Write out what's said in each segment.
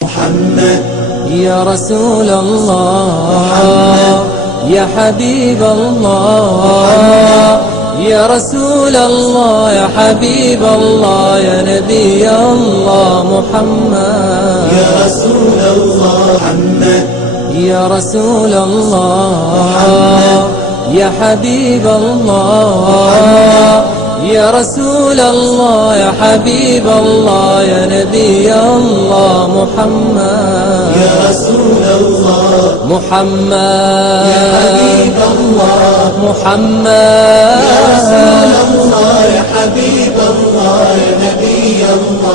या रसूल अल्लाह या हबीब अल्लाह या रसूल अल्लाह या हबीब अल्लाह या नबी अल्लाह मुहम्मद या रसूल अल्लाह मुहम्मद या रसूल अल्लाह या हबीब अल्लाह या रसूल अल्लाह या हबीब अल्लाह या नबी अल्लाह मुहम्मद या रसूल अल्लाह मुहम्मद या हबीब अल्लाह मुहम्मद या रसूल अल्लाह या हबीब अल्लाह या नबी अल्लाह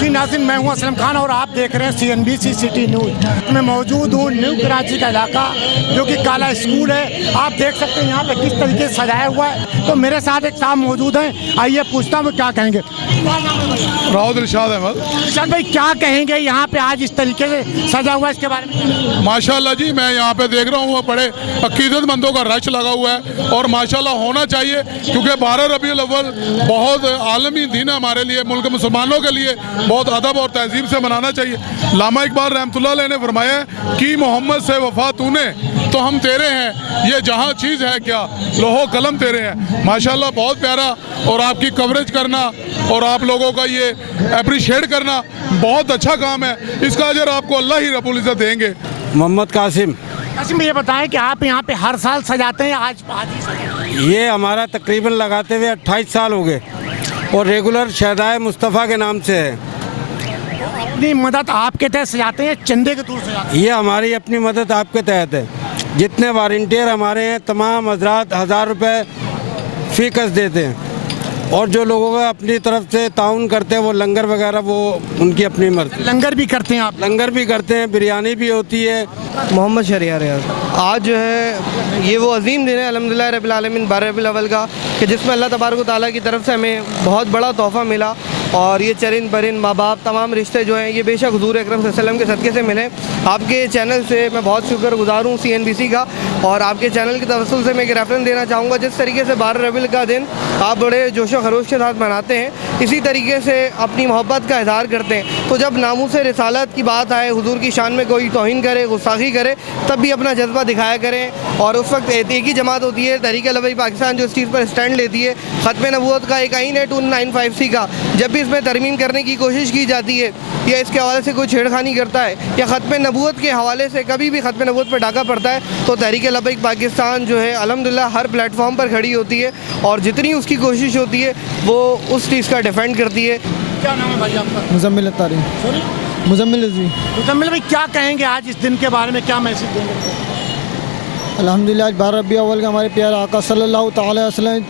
जी नाज़रीन, मैं हूं असलम खान और आप देख रहे हैं CNBC सिटी न्यूज़ में मौजूद हूं। न्यू कराची का इलाका जो कि काला स्कूल है, आप देख सकते हैं यहाँ पे किस तरीके से सजाया हुआ है। तो मेरे साथ एक साहब मौजूद हैं, आइए पूछता हूँ क्या कहेंगे। राउत इरशाद अहमद। इरशाद भाई, क्या कहेंगे यहाँ पे आज इस तरीके से सजा हुआ है, इसके बारे में? माशाल्लाह जी, मैं यहाँ पे देख रहा हूँ बड़े अकीदतमंदों का रश लगा हुआ है और माशाल्लाह होना चाहिए, क्योंकि 12 रबीउल अव्वल बहुत आलमी दिन है हमारे लिए, मुल्क मुसलमानों के लिए बहुत अदब और तहजीब से मनाना चाहिए। लामा इकबाल रहमतुल्लाह अलैह ने फरमाया कि मोहम्मद से वफा तूने तो हम तेरे हैं, ये जहाँ चीज़ है क्या लोहो कलम तेरे हैं। माशाल्लाह बहुत प्यारा, और आपकी कवरेज करना और आप लोगों का ये अप्रिशिएट करना बहुत अच्छा काम है। इसका अजर आपको अल्लाह ही रब्बुल इज़्ज़त देंगे। मोहम्मद कासिम। कासिम, ये बताएं कि आप यहाँ पे हर साल सजाते हैं, आज ही सजाते? ये हमारा तकरीबन लगाते हुए 28 साल हो गए और रेगुलर शहदाए मुस्तफ़ा के नाम से है। अपनी मदद आपके तहत सजाते हैं, चंदे के दूर सजाते हैं? ये हमारी अपनी मदद आपके तहत है। जितने वॉलंटियर हमारे हैं तमाम हजरात 1000 रुपये फ़ीस देते हैं, और जो लोगों का अपनी तरफ से ताउन करते हैं वो लंगर वगैरह वो उनकी अपनी मर्जी। लंगर भी करते हैं आप? लंगर भी करते हैं, बिरयानी भी होती है। मोहम्मद शहरियार रियाज। आज जो है ये वो अजीम दिन है अल्हम्दुलिल्लाह रब्बिल आलमीन 12 रबीउल अव्वल का, कि जिसमें अल्लाह तबारक व तआला की तरफ से हमें बहुत बड़ा तोहफ़ा मिला। और ये चरिंद बरिंद माँ बाप तमाम रिश्ते जो हैं ये बेशक हुज़ूर अकरम सल्लल्लाहु अलैहि वसल्लम के सदक़े से मिले। आपके चैनल से मैं बहुत शुक्रगुज़ार हूँ CNBC का, और आपके चैनल के तवस्सुल से मैं एक रेफरेंस देना चाहूँगा। जिस तरीके से 12 रबीउल का दिन आप बड़े जोश व खरोश के साथ मनाते हैं, इसी तरीके से अपनी मोहब्बत का इज़हार करते हैं। तो जब नामूस रिसालत की बात आए, हुज़ूर की शान में कोई तौहीन करे, गुस्ताखी करे, तब भी अपना जज्बा दिखाया करें। और उस वक्त एक ही जमात होती है तहरीक लबई पाकिस्तान जो इस चीज़ पर स्टैंड लेती है। ख़त्म नबूवत का एक आइन है 295C का, जब भी इसमें तरमीम करने की कोशिश की जाती है या इसके हवाले से कोई छेड़खानी करता है या ख़त्म नबूवत के हवाले से कभी भी ख़त्म नबूवत पर डाका पड़ता है, तो तहरीक लबई पाकिस्तान जो है अल्हम्दुलिल्लाह हर प्लेटफॉर्म पर खड़ी होती है, और जितनी उसकी कोशिश होती है वो उस चीज़ का डिफेंड करती है। क्या नाम है भाई आपका? मुजम्मिल अत्तारी। मुजम्मिल जी। मुजम्मिल भाई, क्या कहेंगे आज इस दिन के बारे में, क्या मैसेज देंगे? अल्हम्दुलिल्लाह 12 रबीउल अव्वल का हमारे प्यारे आका सल्लल्लाहु तआला अलैहि वसल्लम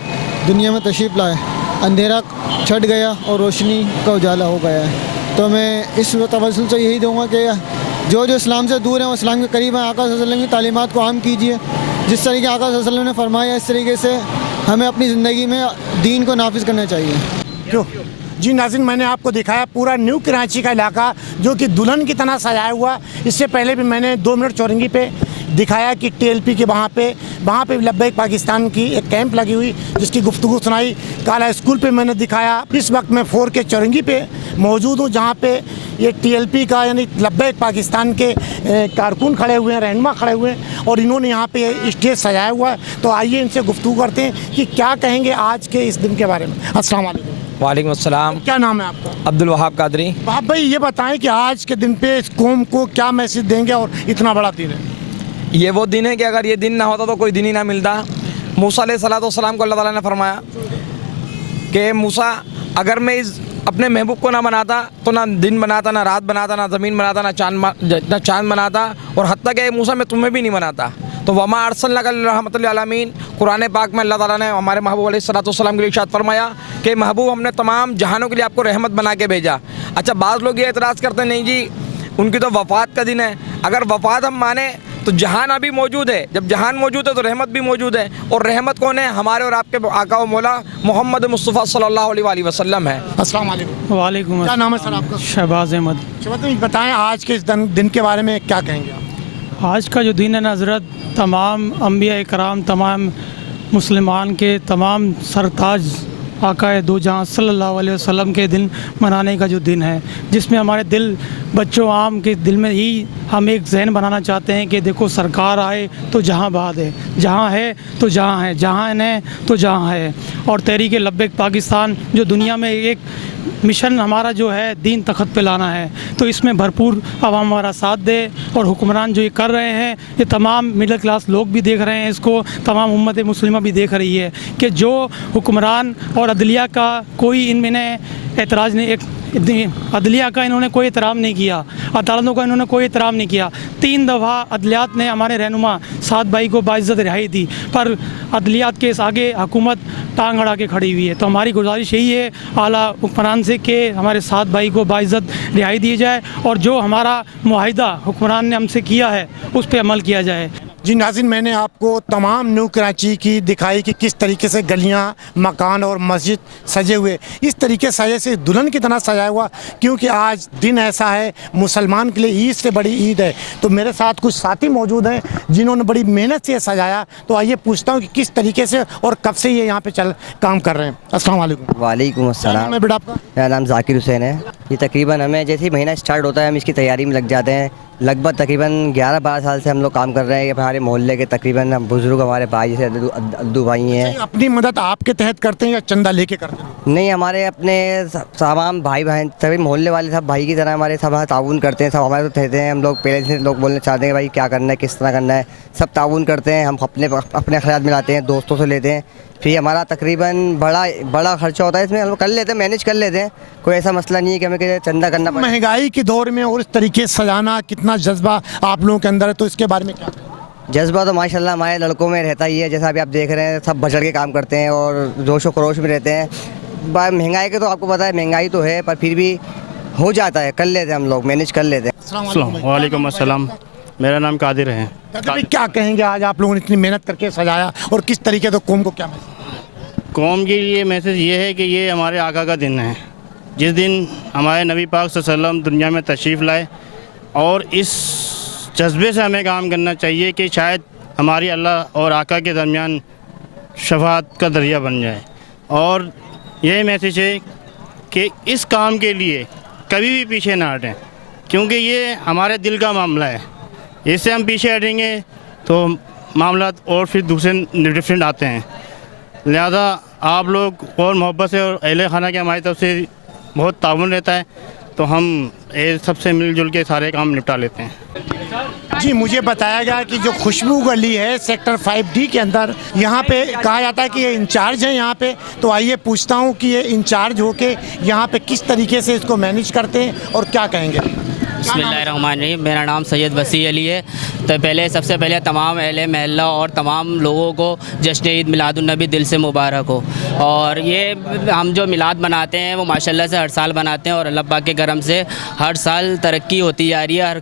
दुनिया में तशरीफ़ लाए, अंधेरा छट गया और रोशनी का उजाला हो गया है। तो मैं इस तवज्जुह से यही दूंगा कि जो इस्लाम से दूर हैं वो इस्लाम के करीब हैं। आका सल्लल्लाहु अलैहि वसल्लम की तालीमात को आम कीजिए, जिस तरीके आका सल्लल्लाहु अलैहि वसल्लम ने फरमाया, इस तरीके से हमें अपनी ज़िंदगी में दीन को नाफिज करना चाहिए। क्यों जी नाज़रीन, मैंने आपको दिखाया पूरा न्यू कराची का इलाका जो कि दुल्हन की तरह सजाया हुआ। इससे पहले भी मैंने 2 मिनट चौरंगी पे दिखाया कि टीएलपी के वहाँ पे लब्बैक पाकिस्तान की एक कैंप लगी हुई जिसकी गुफ्तगू सुनाई। काला स्कूल पे मैंने दिखाया। इस वक्त मैं 4 के चौरंगी पे मौजूद हूँ जहाँ पे ये टीएलपी का यानी लब्बैक पाकिस्तान के कारकुन खड़े हुए हैं, रहनुमा खड़े हुए हैं और इन्होंने यहाँ पे स्टेज सजाया हुआ है। तो आइए इनसे गुफ्तगू करते हैं कि क्या कहेंगे आज के इस दिन के बारे में। अस्सलाम वालेकुम। वालेकुम अस्सलाम। क्या नाम है आपका? अब्दुल वहाब कादरी। वहाब भाई ये बताएं कि आज के दिन पे इस कौम को क्या मैसेज देंगे और इतना बड़ा दिन है। ये वो दिन है कि अगर ये दिन ना होता तो कोई दिन ही ना मिलता। मूसा अलैहिस्सलाम को अल्लाह ताला ने फरमाया कि मूसा अगर मैं इस अपने महबूब को ना बनाता तो ना दिन बनाता, ना रात बनाता, ना ज़मीन बनाता, ना चाँद बनाता और हत्ता कि मूसा मैं तुम्हें भी नहीं बनाता। तो वमा अरसलनाका रहमतुल आलमीन कुरान पाक में अल्लाह ताला ने हमारे महबूब अलैहिस्सलाम के लिए इरशाद फरमाया कि महबूब हमने तमाम जहानों के लिए आपको रहमत बना के भेजा। अच्छा, बाज़ लोग ये एतराज़ करते नहीं जी उनकी तो वफ़ात का दिन है। अगर वफ़ात हम माने तो जहान अभी मौजूद है। जब जहान मौजूद है तो रहमत भी मौजूद है। और रहमत कौन है? हमारे और आपके आका व मौला मोहम्मद मुस्तफ़ा सल्लल्लाहु अलैहि वसल्लम है। अस्सलाम वालेकुम। वालेकुम। क्या नाम है सर आपका? शहबाज अहमद। शहबाज भाई बताएं आज के इस दिन के बारे में क्या कहेंगे आप? आज का जो दिन है ना हज़रत, तमाम अम्बिया इकराम, तमाम मुसलमान के तमाम सरताज आका दो जहाँ सल्लल्लाहु अलैहि वसल्लम के दिन मनाने का जो दिन है, जिसमें हमारे दिल बच्चों आम के दिल में ही हम एक जहन बनाना चाहते हैं कि देखो सरकार आए तो जहाँ बाद है, जहाँ है तो जहाँ है, जहाँ है तो जहाँ है। और तहरीक लब्बैक पाकिस्तान जो दुनिया में एक मिशन हमारा जो है दीन तख़त पे लाना है, तो इसमें भरपूर आवाम हमारा साथ दे। और हुक्मरान जो ये कर रहे हैं, ये तमाम मिडिल क्लास लोग भी देख रहे हैं इसको, तमाम उम्मत मुस्लिमा भी देख रही है कि जो हुक्मरान और अदलिया का कोई इनमें एतराज़ नहीं, अदलिया का इन्होंने कोई एहतराम नहीं किया, अदालतों का इन्होंने कोई एहतराम नहीं किया। 3 दफ़ा अदलियात ने हमारे रहनुमा साद भाई को बाइज़्ज़त रिहाई दी, पर अदलियात के आगे हुकूमत टांग अड़ा के खड़ी हुई है। तो हमारी गुजारिश यही है आला हुक्मरान से कि हमारे साद भाई को बाइज़्ज़त रिहाई दी जाए और जो हमारा मुआहिदा हुक्मरान ने हमसे किया है उस पर अमल किया जाए। जी नाज़रीन, मैंने आपको तमाम न्यू कराची की दिखाई कि किस तरीके से गलियां, मकान और मस्जिद सजे हुए, इस तरीके सजे से दुल्हन की तरह सजाया हुआ, क्योंकि आज दिन ऐसा है मुसलमान के लिए ईद से बड़ी ईद है। तो मेरे साथ कुछ साथी मौजूद हैं जिन्होंने बड़ी मेहनत से सजाया। तो आइए पूछता हूँ कि किस तरीके से और कब से ये यहाँ पे काम कर रहे हैं। अस्सलाम वालेकुम। वालेकुम अस्सलाम। बेटा आपका? मेरा नाम जाकिर हुसैन है। ये तकरीबन हमें जैसे ही महीना स्टार्ट होता है हम इसकी तैयारी में लग जाते हैं। लगभग तकरीबन 11-12 साल से हम लोग काम कर रहे हैं। ये हमारे मोहल्ले के तकरीबन बुजुर्ग हमारे भाई जैसे अद्दू भाई हैं। अपनी मदद आपके तहत करते हैं या चंदा लेके करते हैं? नहीं, हमारे अपने तमाम भाई बहन सभी मोहल्ले वाले सब भाई की तरह हमारे सब ताउन करते हैं। सब हमारे तो कहते हैं, हम लोग पहले से लोग बोलना चाहते हैं भाई क्या करना है, किस तरह करना है, सब ताउन करते हैं। हम अपने ख्याल मिलाते हैं, दोस्तों से लेते हैं। फिर हमारा तकरीबन बड़ा खर्चा होता है इसमें, हम कर लेते हैं, मैनेज कर लेते हैं। कोई ऐसा मसला नहीं है कि हमें चंदा करना पड़े। महंगाई के दौर में और इस तरीके से सजाना, कितना जज्बा आप लोगों के अंदर है, तो इसके बारे में क्या? जज्बा तो माशाल्लाह हमारे लड़कों में रहता ही है। जैसा अभी आप देख रहे हैं, सब बढ़ चढ़ के काम करते हैं और जोश व खरोश में रहते हैं। महंगाई के तो आपको पता है, महंगाई तो है, पर फिर भी हो जाता है, कर लेते हैं हम लोग, मैनेज कर लेते हैं। वालेकुम अस्सलाम। मेरा नाम कादिर है। क्या कहेंगे आज आप लोगों ने इतनी मेहनत करके सजाया और किस तरीके से कौम को क्या कौम के लिए मैसेज ये है कि ये हमारे आका का दिन है, जिस दिन हमारे नबी पाक सल्लल्लाहु अलैहि वसल्लम दुनिया में तशरीफ़ लाए। और इस जज्बे से हमें काम करना चाहिए कि शायद हमारी अल्लाह और आका के दरमियान शफाअत का दरिया बन जाए। और यही मैसेज है कि इस काम के लिए कभी भी पीछे ना हटें, क्योंकि ये हमारे दिल का मामला है। इससे हम पीछे हटेंगे तो मामला और फिर दूसरे डिफरेंट आते हैं। लिहाजा आप लोग और मोहब्बत से और अहले खाना के हमारी तरफ से बहुत ताउन रहता है, तो हम सबसे मिलजुल के सारे काम निपटा लेते हैं। जी, मुझे बताया गया कि जो खुशबू गली है सेक्टर 5D के अंदर, यहाँ पे कहा जाता है कि ये इंचार्ज है यहाँ पे। तो आइए पूछता हूँ कि ये इंचार्ज होके यहाँ पे किस तरीके से इसको मैनेज करते हैं और क्या कहेंगे। बिस्मिल्लाहिर्रहमानिर्रहीम। मेरा नाम सैयद वसी अली है। तो सबसे पहले तमाम अहले महल्ला और तमाम लोगों को जश्न ईद मिलादुन्नबी दिल से मुबारक हो। और ये हम जो मिलाद मनाते हैं वो माशाल्लाह से हर साल मनाते हैं और अल्लाह पाक के करम से हर साल तरक्की होती जा रही है, हर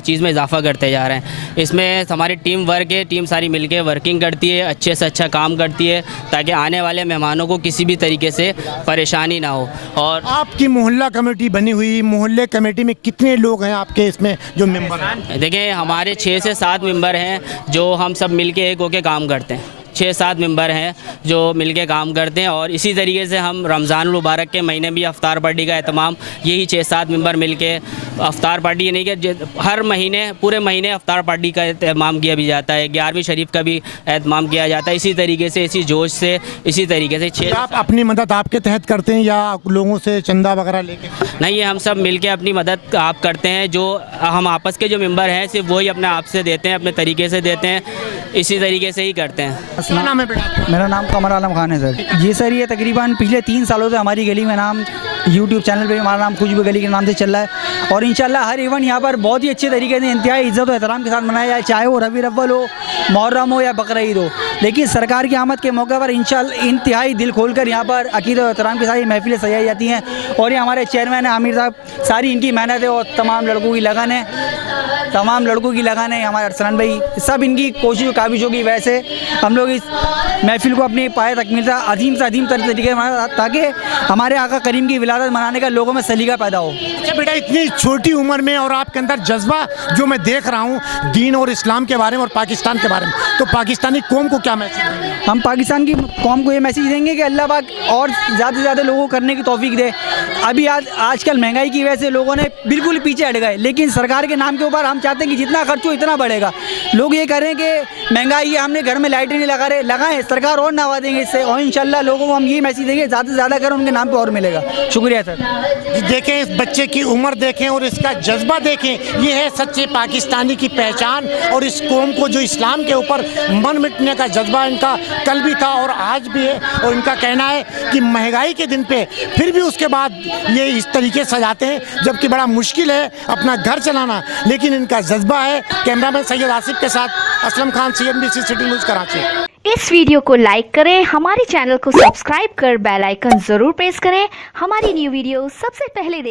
चीज़ में इजाफ़ा करते जा रहे हैं। इसमें हमारी टीम वर्क है, टीम सारी मिलके वर्किंग करती है, अच्छे से अच्छा काम करती है ताकि आने वाले मेहमानों को किसी भी तरीके से परेशानी ना हो। और आपकी मोहल्ला कमेटी बनी हुई, मोहल्ले कमेटी में कितने लोग हैं आपके इसमें जो मेंबर हैं? देखिए हमारे 6 से 7 मेंबर हैं जो हम सब मिलके एक होके काम करते हैं। 6-7 मेंबर हैं जो मिलके काम करते हैं और इसी तरीके से हम रमज़ान मुबारक के महीने भी अफ्तार पार्टी का एहतमाम यही 6-7 मेंबर मिलके अफ्तार पार्टी नहीं कि हर महीने पूरे महीने अफ्तार पार्टी का एहतमाम किया भी जाता है। 11वीं शरीफ का भी एहतमाम किया जाता है। इसी तरीके से इसी जोश से इसी तरीके से आप अपनी मदद आपके तहत करते हैं या लोगों से चंदा वगैरह लेके? नहीं, ये हम सब मिलके अपनी मदद आप करते हैं। जो हम आपस के जो मेंबर हैं सिर्फ वही अपने आप से देते हैं, अपने तरीके से देते हैं। इसी तरीके से ही करते हैं। क्या नाम है बेटा? मेरा नाम कमर आलम खान है सर। जी सर, ये तकरीबन पिछले 3 सालों से हमारी गली में नाम यूट्यूब चैनल पे हमारा नाम खुशबू गली के नाम से चल रहा है और इंशाल्लाह हर इवेंट यहाँ पर बहुत ही अच्छे तरीके से इंतहाई इज़्ज़त और एहतराम के साथ मनाया जाए, चाहे वो रबी अव्वल हो, मुहर्रम हो या बकरीद हो। लेकिन सरकार की आमद के मौके पर इंशाल्लाह इंतहाई दिल खोलकर यहाँ पर अकीदत और एहतराम के साथ ये महफिलें सजाई जाती हैं और ये हमारे चेयरमैन है आमिर साहब, सारी इनकी मेहनत है और तमाम लड़कों की लगन है, हमारे अरसलान भाई, सब इनकी कोशिश काबिशों की वजह से हम लोग इस महफिल को अपनी पाए तकमील से अजीम तरीके से मनाना ताकि हमारे आका करीम की विलादत मनाने का लोगों में सलीका पैदा हो। अच्छा बेटा, इतनी छोटी उम्र में और आपके अंदर जज्बा जो मैं देख रहा हूँ दीन और इस्लाम के बारे में और पाकिस्तान के बारे में, तो पाकिस्तानी कौम को क्या मैसेज देंगे? हम पाकिस्तान की कौम को ये मैसेज देंगे कि अल्लाह पाक और ज़्यादा से ज़्यादा लोगों को करने की तौफीक दे। अभी आजकल महंगाई की वजह से लोगों ने बिल्कुल पीछे हट गए, लेकिन सरकार के नाम के ऊपर हम चाहते हैं कि जितना खर्च हो इतना बढ़ेगा। लोग ये करें कि महंगाई है, हमने घर में लाइटें नहीं लगाएं, सरकार और नवा देंगे इससे और इंशाल्लाह लोगों को हम ये मैसेज देंगे ज़्यादा से ज़्यादा करें, उनके नाम पे और मिलेगा। शुक्रिया सर। देखें इस बच्चे की उम्र देखें और इसका जज्बा देखें, ये है सच्चे पाकिस्तानी की पहचान। और इस कौम को जो इस्लाम के ऊपर मन मिटने का जज्बा इनका कल भी था और आज भी है। और इनका कहना है कि महंगाई के दिन पे फिर भी उसके बाद ये इस तरीके सजाते हैं, जबकि बड़ा मुश्किल है अपना घर चलाना, लेकिन इनका जज्बा है। कैमरामैन सैयद आसिफ के साथ Aslam Khan, CNBC city news Karachi. इस वीडियो को लाइक करें, हमारे चैनल को सब्सक्राइब कर बेल आइकन जरूर प्रेस करें, हमारी न्यू वीडियो सबसे पहले देखें।